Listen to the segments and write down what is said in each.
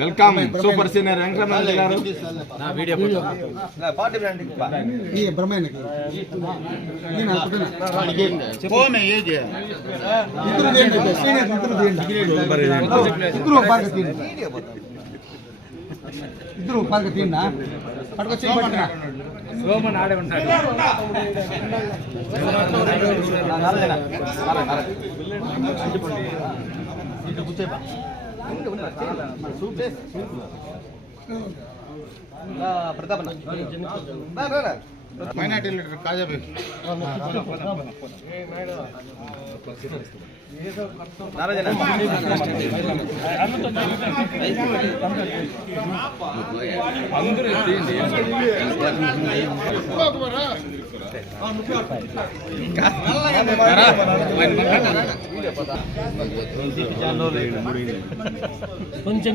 Welcome super senior Venkataramana గారు నా video నా పార్టీ బ్రాండ్ ఈ బ్రహ్మయ్యకి నేను అనుకుంటున్నా కోమే ఏజే ఇద్దరు దేండి సీనియర్ ఇద్దరు బాగా తీయండి ఇద్దరు బాగా తీయండి పట్టుకొచ్చి పట్టురా సోమన్ ఆడే ఉంటాడు ఇటు కూర్చోబా ప్రతాప మైనార్టీ లీడర్ కాజాబీ కొంచెం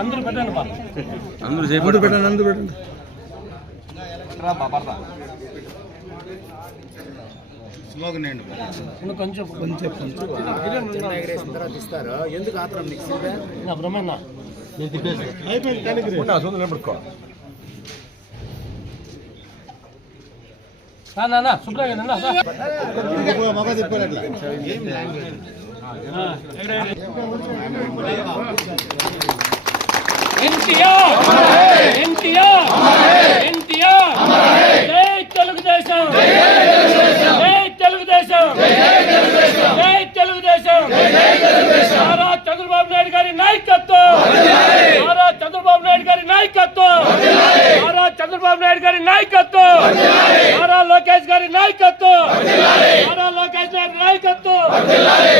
అందరూ పెట్టండి అందరూ పెట్టండి కొంచెం ఇస్తారు ఎందుకు ఆత్రం బ్రహ్మన్న తెలుగుదేశం చంద్రబాబు నాయుడు గారి నాయకత్వం చంద్రబాబు నాయుడు గారి నాయకత్వం చంద్రబాబు నాయుడు గారి నాయకత్వం లోకేష్ గారి నాయకత్వం లోకేష్ గారి నాయకత్వం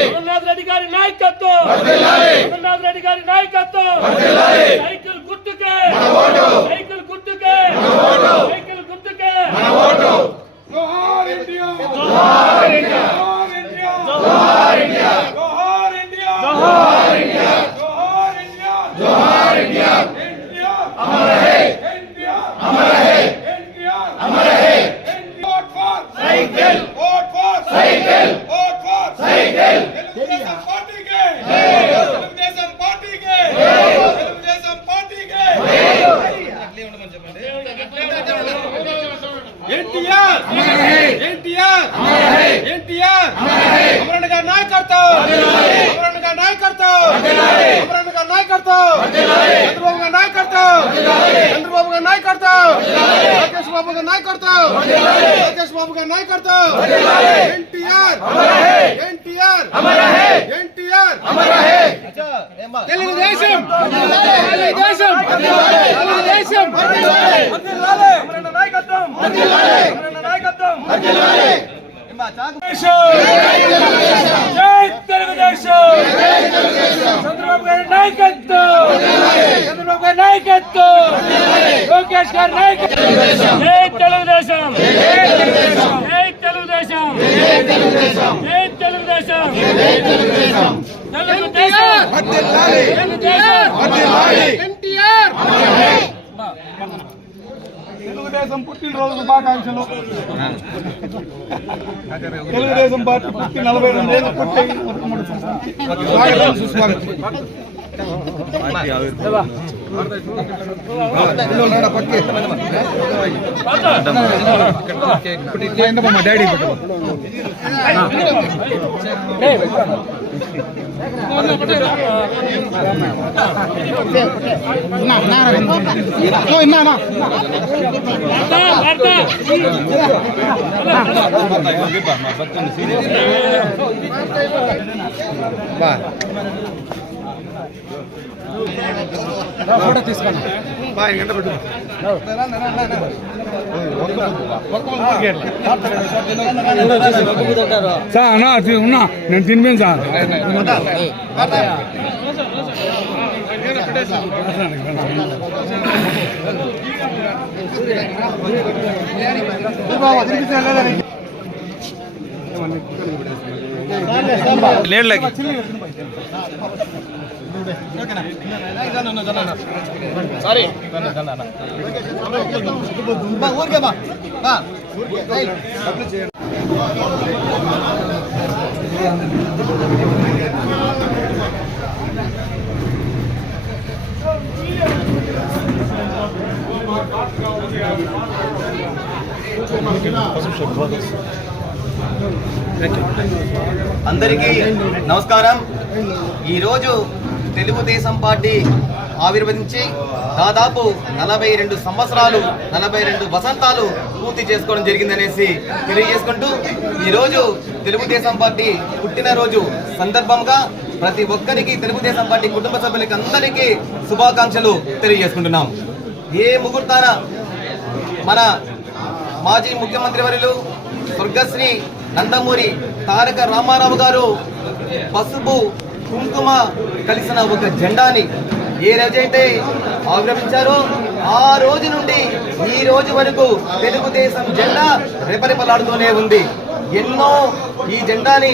జగన్నాథ్ రెడ్డి గారి నాయకత్వం జగన్నాథ్ రెడ్డి గారి నాయకత్వం సైకిల్ గుర్తుకే సైకిల్ గుర్తుకే సైకిల్ గుర్తుకే జోహార్ ఇండియా జోహార్ ఇండియా జోహార్ ఇండియా జోహార్ ఇండియా జోహార్ ఇండియా జోహార్ ఇండియా జోహార్ ఇండియా ఇండియా అమర్ హై ఇండియా అమర్ హై ఇండియా అమర్ హై vote for cycle vote for cycle vote for cycle Telugu Desam పార్టీకి తెలుగుదేశం పార్టీకి తెలుగుదేశం పార్టీకి అట్లే ఉండమని చెప్పండి ఎన్టీఆర్ అమర్ హై ఎన్టీఆర్ అమర్ హై ఎన్టీఆర్ అమర్ హై అమరణ గారి నాయకత్వం అమరణ గారి నాయకత్వం అమరణ గారి నాయకత్వం చంద్రబాబు గారి నాయకత్వం చంద్రబాబు గారి నాయకత్వం లోకేష్ బాబు గారి నాయకత్వం లోకేష్ బాబు గారి నాయకత్వం ఎన్టీఆర్ అమర్ హై ఎన్టీఆర్ అమర్ హై ఎన్టీఆర్ అమర్ హై తెలుగుదేశం తెలుగుదేశం తెలుగుదేశం అమరణ నాయకత్వం అమరణ నాయకత్వం జై తెలుగుదేశం చంద్రబాబు గారి నాయకత్వం చంద్రబాబు గారి నాయకత్వం లోకేష్ గారి నాయకత్వం జై తెలుగుదేశం జై తెలుగుదేశం జై తెలుగుదేశం జై తెలుగుదేశం జై తెలుగుదేశం తెలుగుదేశం ఎన్టీఆర్ తెలుగుదేశం పుట్టినరోజు శుభాకాంక్షలు. తెలుగుదేశం పార్టీ పుట్టి 42 ఏళ్ళు పుట్టి మా డాడీ ఫోటో తీసుకున్నా గంట పెట్టు సార్ ఉన్నా నేను తినిపోయాను సార్ సారీ ఊరికే బా అందరికీ నమస్కారం. ఈరోజు తెలుగుదేశం పార్టీ ఆవిర్భవించి దాదాపు 42 సంవత్సరాలు 42 వసంతాలు పూర్తి చేసుకోవడం జరిగిందనేసి తెలియజేసుకుంటూ ఈరోజు తెలుగుదేశం పార్టీ పుట్టినరోజు సందర్భంగా ప్రతి ఒక్కరికి తెలుగుదేశం పార్టీ కుటుంబ సభ్యులకి అందరికీ శుభాకాంక్షలు తెలియజేసుకుంటున్నాం. ఏ ముహూర్తాన మన మాజీ ముఖ్యమంత్రి వర్యులు స్వర్గశ్రీ నందమూరి తారక రామారావు గారు పసుపు కుంకుమ కలిసిన ఒక జెండాని ఏ రోజైతే ఆవిర్భవించారో ఆ రోజు నుండి ఈ రోజు వరకు తెలుగుదేశం జెండా రెపరెపలాడుతూనే ఉంది. ఎన్నో ఈ జెండాని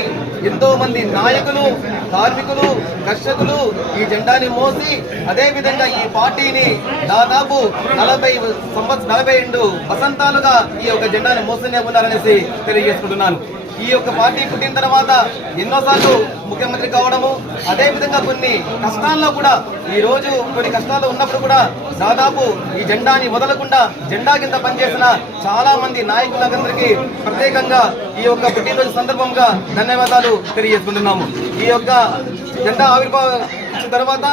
ఎంతో మంది నాయకులు, కార్మికులు, కర్షకులు ఈ జెండాని మోసి అదే విధంగా ఈ పార్టీని దాదాపు 42 వసంతాలుగా ఈ యొక్క జెండాని మోస్తూనే ఉన్నారనేసి తెలియజేసుకుంటున్నాను. ఈ యొక్క పార్టీ పుట్టిన తర్వాత ఎన్నోసార్లు ముఖ్యమంత్రి కావడము, అదే విధంగా కొన్ని కష్టాల్లో కూడా ఈ రోజు కొన్ని కష్టాలు ఉన్నప్పుడు కూడా దాదాపు ఈ జెండాని వదలకుండా జెండా కింద పనిచేసిన చాలా మంది నాయకులందరికీ ప్రత్యేకంగా ఈ యొక్క పుట్టినరోజు సందర్భంగా ధన్యవాదాలు తెలియజేసుకుంటున్నాము. ఈ యొక్క జెండా ఆవిర్భావించిన తర్వాత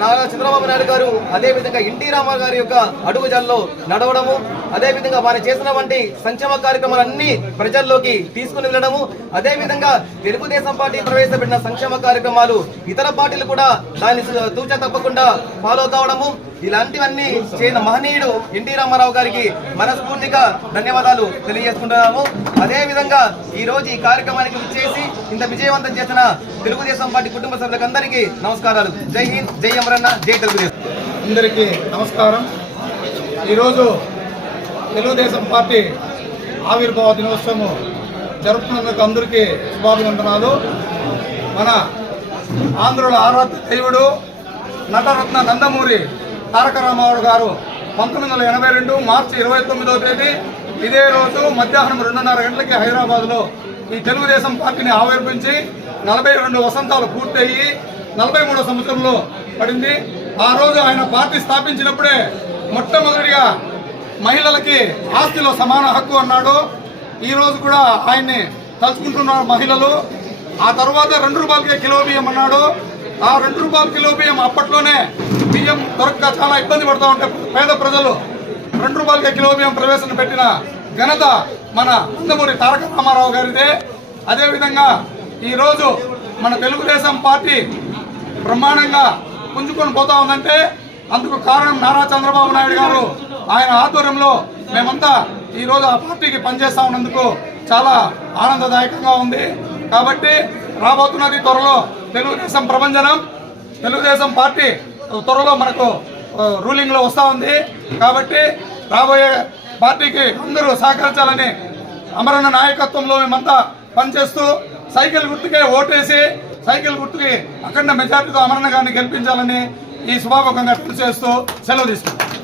నారా చంద్రబాబు నాయుడు గారు అదే విధంగా ఎన్టీ రామారావు గారి యొక్క అడుగుజాల్లో నడవడము, అదే విధంగా వారు చేసిన వంటి సంక్షేమ కార్యక్రమాలన్నీ ప్రజల్లోకి తీసుకుని వెళ్ళడము, అదే విధంగా తెలుగుదేశం పార్టీ ప్రవేశపెట్టిన సంక్షేమ కార్యక్రమాలు ఇతర పార్టీలు కూడా దాన్ని తూచా తప్పకుండా ఫాలో కావడము, ఇలాంటివన్నీ చేయన మహనీయుడు ఎన్టీ రామారావు గారికి మనస్ఫూర్తిగా ధన్యవాదాలు తెలియజేసుకుంటున్నాము. అదే విధంగా ఈ రోజు ఈ కార్యక్రమానికి విచ్చేసి ఇంత విజయవంతం చేసిన తెలుగుదేశం పార్టీ కుటుంబ సభ్యులకు అందరికీ నమస్కారాలు. జై హింద్, జై అమరన్న, జై తెలుగుదేశం. అందరికీ నమస్కారం. ఈరోజు తెలుగుదేశం పార్టీ ఆవిర్భావ దినోత్సవం జరుపుతున్నందుకు అందరికీ శుభాభినందనాలు. మన ఆంధ్రుల ఆరాధ్య దేవుడు నటరత్న నందమూరి తారక రామారావు గారు 1982 మార్చి 29వ తేదీ ఇదే రోజు మధ్యాహ్నం 2:30 గంటలకి హైదరాబాద్లో ఈ తెలుగుదేశం పార్టీని ఆవిర్భించి 42 వసంతాలు పూర్తయ్యి 43వ సంవత్సరంలో పడింది. ఆ రోజు ఆయన పార్టీ స్థాపించినప్పుడే మొట్టమొదటిగా మహిళలకి ఆస్తిలో సమాన హక్కు అన్నాడు. ఈ రోజు కూడా ఆయన్ని తలుచుకుంటున్నారు మహిళలు. ఆ తర్వాత 2 రూపాయలకే కిలో బియ్యం అన్నాడు. ఆ 2 రూపాయల కిలో బియ్యం అప్పట్లోనే బియ్యం దొరక్క చాలా ఇబ్బంది పడుతూ ఉంటే పేద ప్రజలు 2 రూపాయలకే కిలో బియ్యం ప్రవేశపెట్టిన ఘనత మన నందమూరి తారక రామారావు గారిదే. అదేవిధంగా ఈరోజు మన తెలుగుదేశం పార్టీ బ్రహ్మాండంగా పుంజుకొని పోతా ఉందంటే అందుకు కారణం నారా చంద్రబాబు నాయుడు గారు. ఆయన ఆధ్వర్యంలో మేమంతా ఈరోజు ఆ పార్టీకి పనిచేస్తా ఉన్నందుకు చాలా ఆనందదాయకంగా ఉంది. కాబట్టి రాబోతున్నది త్వరలో తెలుగుదేశం ప్రభంజనం. తెలుగుదేశం పార్టీ త్వరలో మనకు రూలింగ్లో వస్తూ ఉంది. కాబట్టి రాబోయే పార్టీకి అందరూ సహకరించాలని అమరన్న నాయకత్వంలో మేమంతా పనిచేస్తూ సైకిల్ గుర్తుకే ఓటేసి సైకిల్ గుర్తుకి అఖండ మెజార్టీతో అమరన్న గారిని గెలిపించాలని ఈ శుభాముఖంగా తెలియజేస్తూ సెలవు తీసుకుంటాం.